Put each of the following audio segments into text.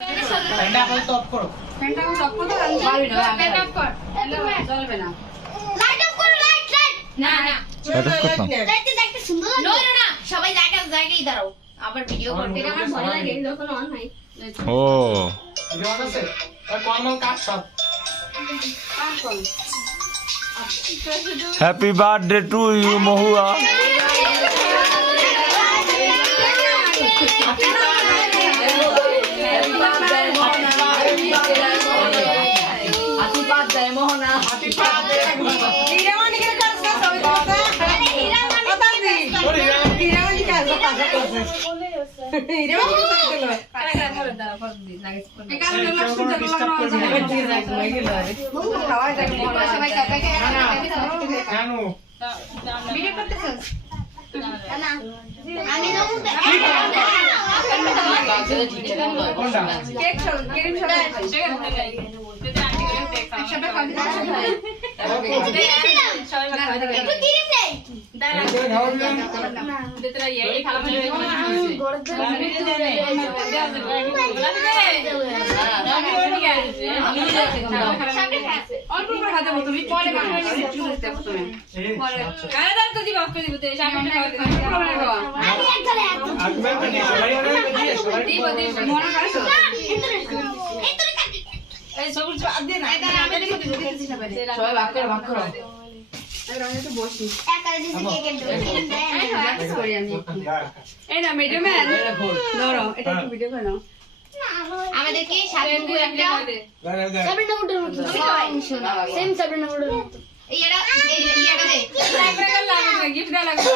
ফ্যানটা আপাতত অফ করো। ফ্যানটা অফ করো, পারবি না, ফ্যানটা অফ কর। চলবে না। লাইট অফ করো, লাইট লাইট। না না, লাইটটা দেখতে সুন্দর লাগে। নো নো না, সবাই জায়গায় দাঁড়াও। আবার ভিডিও করতে আমার ভয় লাগে যখন অন হয়। ও ভিডিও অন আছে? আর কলমল কাট সব। আর কোন? হ্যাপি বার্থডে টু ইউ মহুয়া। হাতি পাত দেয় মোহনা, হাতি পাত দেয় মোহনা। জানো ভিডিও করতেছস? না আমি না কোনটা? কেক সব একসাথে খাবি না? একটু ক্রিম নেই। অল্প করে খাতে বলতো, তুমি পরে খাবে না, একটু করতে প্রথমে। কানে দাও তো দিবা, করে দিতে সামনে খাওয়া দিবা, প্রবলেম বাবা। আমি একবারে এত আসবে না সবাই অনেক দিয়ে সবাই দিব মনে খাইছো? এতরে কাটি। এই সবুজ বাদ দে না, এটা আমি দিব দিতেছি না বাইরে। সবাই ভাগ করো। আমি একটু বসি। একারে দিছি কেকের ক্রিম দেয়। করি আমি। এই না মিডিয়াম্যান ধরো, এটা একটু ভিডিও করো। আমাদেরকে সাবু একটা সাবরিনা মুডের মতো সেম সাবরিনা মুডের মতো এইটা দে তারপরে কাল লাগবে গিফট দেওয়া লাগবে।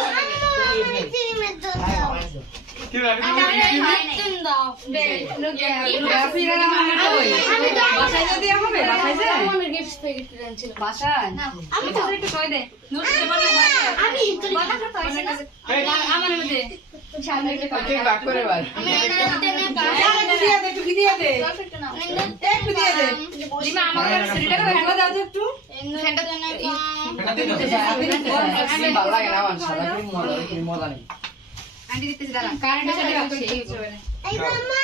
কি লাগে তুমি দাও ফিরে না মানে কই? বাসায় যদি হবে, বাসায় যে আমার গিফট প্যাকেট আনছিল বাসায় আমি তো একটু কই দে নোট দে বলে আমি তোর কথা তো হইছে না আমার মধ্যে সামনে একটা কেক ভাগ করে বার আমি এটা একটু দিয়ে দে একটু দিয়ে দে দিমা আমার শরীরটা ঠান্ডা দাও তো একটু ফ্যানটা দেন এটা দিন ভালো লাগে না আমার সাদা মজা নেই আন্টি দিতেছি দাঁড়া কারেন্টের সাথে রাখছি এই মামা